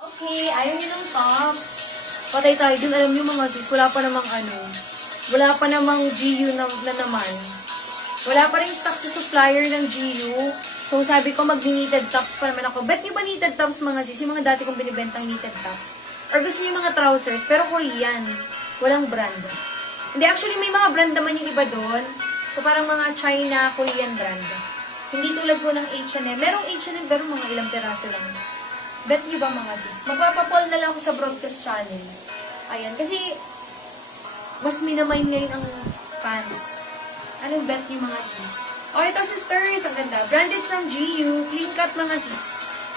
Okay, ayaw niyo ng tops. Patay tayo dun. Alam niyo mga sis, wala pa namang wala pa namang GU na naman. Wala pa rin stock sa supplier ng GU. So, sabi ko, mag-knitted tops pa naman ako. Bet niyo ba knitted tops mga sis? Yung mga dati kong binibentang knitted tops. Or gusto niyo mga trousers, pero Korean. Walang brand. Hindi, actually, may mga brand naman yung iba doon. So, parang mga China, Korean brand. Hindi tulad po ng H&M. Merong H&M, pero mga ilang peraso lang. Bet niyo ba mga sis? Magpapapol na lang ako sa broadcast channel. Ayan. Kasi, mas minamain ngayon ang fans. Anong bet niyo mga sis? Oh, ito sisters. Ang ganda. Branded from GU. Clean cut mga sis.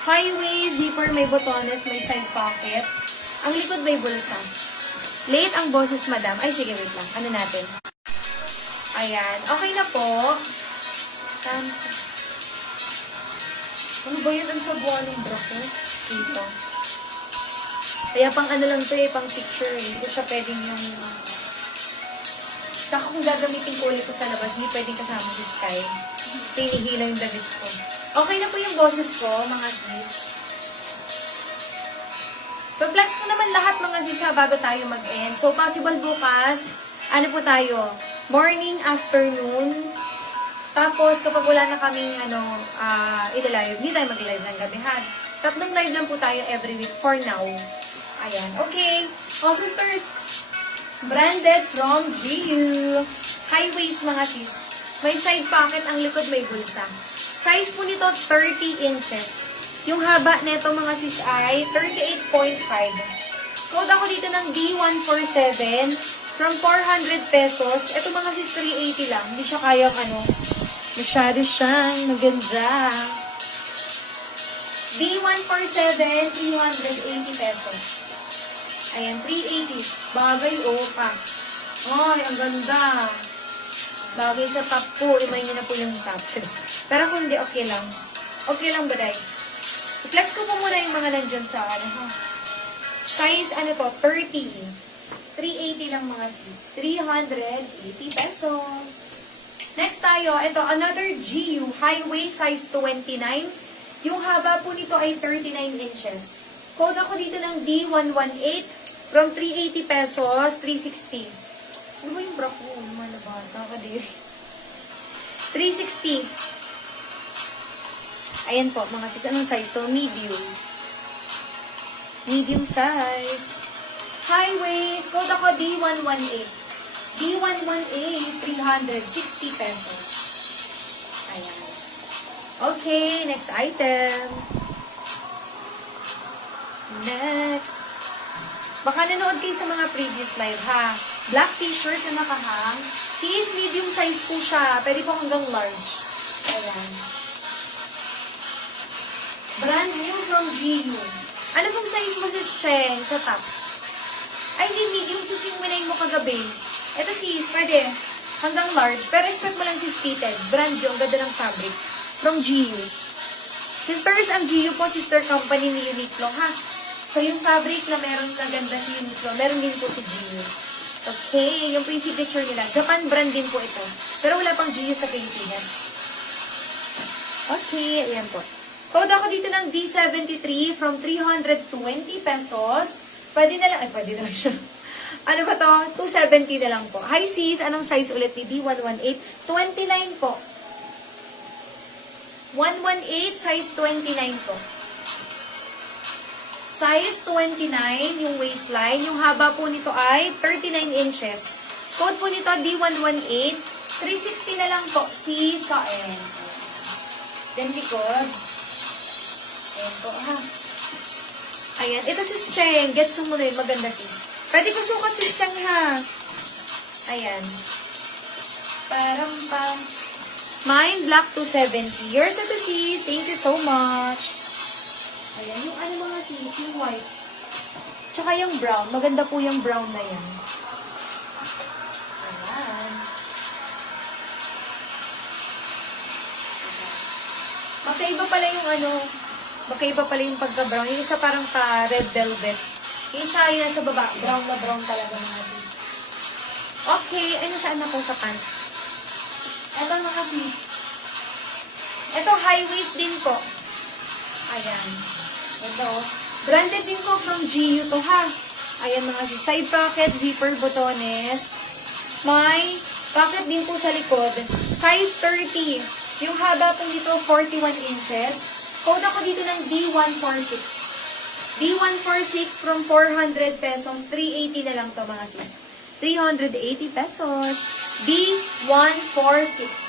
High waist, zipper, may botones, may side pocket. Ang likod may bulsa. Late ang boses, madam. Ay, sige, wait lang. Ano natin? Ayan. Okay na po. Ano ba yun? Ang sabuan ng bra ko? Dito. Kaya pang ano lang to pang picture Hindi ko siya pwedeng yung... Tsaka kung gagamitin ko ulit ko sa labas, hindi pwedeng kasama si Sky. Kasi hinihila yung damit ko. Okay na po yung boses ko, mga sis. Pa-flex ko naman lahat mga sis bago tayo mag-end. So, possible bukas, ano po tayo? Morning, afternoon. Tapos, kapag wala na kaming, ilalive, hindi tayo mag-live ng gabihan. 3 live lang po tayo every week for now. Ayan. Okay. Oh, sisters, branded from GU. High waist mga sis. May side pocket, ang likod may bulsa. Size po nito, 30 inches. Yung haba nito mga sis ay 38.5. Code ako dito ng D147 from 400 pesos. Ito mga sis, 380 lang. Hindi siya kayang masyado siyang maganda. D147, 380 pesos. Ayan, 380. Bagay, pa. Ay, ang ganda. Bagay sa top po. Imayin niyo na po yung top. Pero kung hindi, okay lang. Okay lang ba, day? I-flex ko po muna yung mga nandyan sa size, 30. 380 lang mga sis. 380 pesos. Next tayo, ito, another GU, high waist, size 29. Yung haba po nito ay 39 inches. Code ako dito ng D118 from 380 pesos, 360. Ano ba yung bra ko? Malabas, nakakadiri. 360. Ayan po, mga sis, anong size to? Medium. Medium size. High waist, code ako D118. D118, 360 pesos. Ayan. Okay, next item. Next. Baka nanood kayo sa mga previous live, ha? Black t-shirt na nakahang. Sis, medium size po siya. Pwede po hanggang large. Ayan. Brand new from GU. Ano pong size mo, sis Cheng, sa top? Ay, hindi medium. Sis, yung minay mo kagabi. Ito sis, pwede. Hanggang large. Pero expect mo lang sis fitted. Brand yung ganda ng fabric. From GU. Sisters, ang GU po, sister company ni Uniqlo, ha? So, yung fabric na meron na ganda si Uniqlo, meron din po si GU. Okay, yung po yung signature nila. Japan brand din po ito. Pero wala pang GU sa Pilipinas. Okay, ayan po. Code ako dito ng D73 from 320 pesos. Pwede na lang, pwede na lang siya. Ano ba to? 270 na lang po. Hi sis, anong size ulit ni D118? 29 po. 118, size 29 po. Size 29, yung waistline. Yung haba po nito ay 39 inches. Code po nito D118. 360 na lang po. Si Saen. Then likod. Ayan po, ha. Ayan. Ito si Cheng. Gets mo na yun. Maganda sis. Pwede ko sukat si Cheng, ha. Ayan. Parang pang... Mine, black 270. Yours ito sis. Thank you so much. Ayan. Yung ano mga sis, yung white. Tsaka yung brown. Maganda po yung brown na yan. Ayan. Magkaiba pala yung magkaiba pala yung pagka-brown. Yung isa parang pa red velvet. Yung isa yun sa baba. Brown na brown talaga mga sis. Okay, ay nasaan na po sa pants? Ito mga sis. Ito high waist din po. Ayan. Ito. Branded din po from GU to ha. Ayan mga sis. Side pocket, zipper, botones. May pocket din po sa likod. Size 30. Yung haba po dito, 41 inches. Code ako dito ng D146. D146 from 400 pesos, 380 na lang to mga sis. 380 pesos. D146.